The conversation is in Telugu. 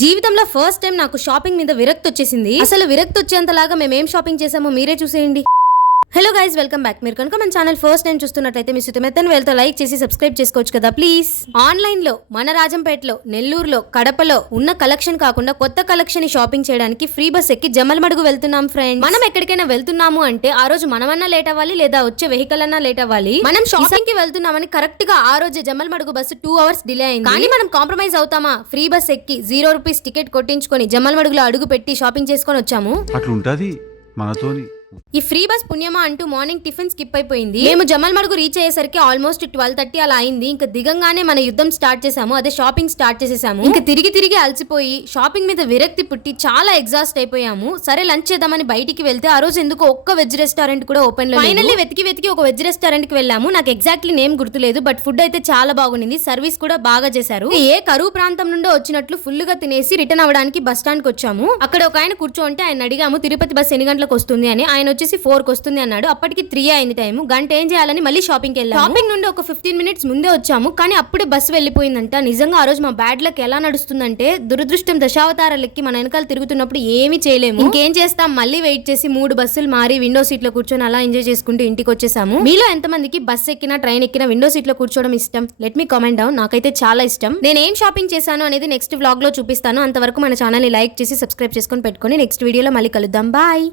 జీవితంలో ఫస్ట్ టైం నాకు షాపింగ్ మీద విరక్తి వచ్చేసింది. అసలు విరక్తి వచ్చేంతలాగా మేమేం షాపింగ్ చేసామో మీరే చూసేయండి. Hello guys, welcome back. మీరు కనుక మన ఛానల్ ఫస్ట్ టైం చూస్తున్నట్లయితే మీ సుతమెత్తని వేలతో లైక్ చేసి సబ్స్క్రైబ్ చేసుకోవచ్చు కదా ప్లీజ్. ఆన్లైన్ లో మన రాజంపేటలో, నెల్లూరులో, కడపలో ఉన్న కలెక్షన్ కాకుండా కొత్త కలెక్షన్ షాపింగ్ చేయడానికి ఫ్రీ బస్ ఎక్కి జమ్మలమడుగు వెళ్తున్నాం ఫ్రెండ్స్. మనం ఎక్కడికైనా వెళ్తున్నాము అంటే ఆ రోజు మనమన్నా లేట్ అవ్వాలి లేదా వచ్చే వెహికల్ అన్నా లేట్ అవ్వాలి. మనం షాపింగ్ కి వెళ్తున్నామని కరెక్ట్ గా ఆ రోజు జమ్మలమడుగు బస్సు 2 hours డిలే అయింది. కానీ మనం కాంప్రమైజ్ అవుతామా? ఫ్రీ బస్ ఎక్కి 0 rupees టికెట్ కొట్టించుకొని జమ్మలమడుగులో అడుగు పెట్టి షాపింగ్ చేసుకొని వచ్చాము. అట్లుంటది మనతోని. ఈ ఫ్రీ బస్ పుణ్యమా అంటూ మార్నింగ్ టిఫిన్ స్కిప్ అయిపోయింది. మేము జమ్మలమడుగు రీచ్ అయ్యేసరికి ఆల్మోస్ట్ 12:30 అలా అయింది. ఇంకా దిగంగానే మన యుద్ధం స్టార్ట్ చేసాము, అదే షాపింగ్ స్టార్ట్ చేసేసాము. ఇంకా తిరిగి అలసిపోయి షాపింగ్ మీద విరక్తి పుట్టి చాలా ఎగ్జాస్ట్ అయిపోయాము. సరే లంచ్ చేద్దామని బయటికి వెళ్తే ఆ రోజు ఎందుకో ఒక్క వెజ్ రెస్టారెంట్ కూడా ఓపెన్ లో. ఫైనల్లీ వెతికి ఒక వెజ్ రెస్టారెంట్ కి వెళ్ళాము. నాకు ఎగ్జాక్ట్లీ నేమ్ గుర్తులేదు, బట్ ఫుడ్ అయితే చాలా బాగుంది. సర్వీస్ కూడా బాగా చేశారు. ఏ కరువు ప్రాంతం నుండో వచ్చినట్లు ఫుల్ గా తినేసి రిటర్న్ అవ్వడానికి బస్ స్టాండ్ కి వచ్చాము. అక్కడ ఒక ఆయన కూర్చోంటే ఆయన అడిగాము తిరుపతి బస్ ఎన్ని గంటలకు వస్తుంది అని. ఆయన వచ్చేసి 4కి వస్తుంది అన్నాడు. అప్పటికి 3 అయింది టైం. గంట ఏం చేయాలని మళ్ళీ షాపింగ్కి వెళ్ళాము. షాపింగ్ నుండి ఒక 15 minutes ముందే వచ్చాము, కానీ అప్పుడే బస్సు వెళ్ళిపోయిందంట. నిజంగా ఆ రోజు మా బ్యాడ్ లక్ ఎలా నడుస్తుందంటే, దురదృష్టం దశావతారాలకి మన వెనకాల తిరుగుతున్నప్పుడు ఏమీ చేయలేము. ఇంకేం చేస్తాం, మళ్ళీ వెయిట్ చేసి 3 బస్సులు మారి విండో సీట్ లో కూర్చొని అలా ఎంజాయ్ చేసుకుంటూ ఇంటికి వచ్చేసాము. మీలో ఎంతమందికి బస్ ఎక్కినా ట్రైన్ ఎక్కినా విండో సీట్ లో కూర్చోవడం ఇష్టం? Let me comment down. నాకైతే చాలా ఇష్టం. నేను ఏం షాపింగ్ చేశాను అనేది నెక్స్ట్ వ్లాగ్ లో చూపిస్తాను. అంతవరకు మన ఛానల్ ని లైక్ చేసి సబ్స్క్రైబ్ చేసుకొని పెట్టుకొని నెక్స్ట్ వీడియోలో మళ్ళీ కలుద్దాం. బాయ్.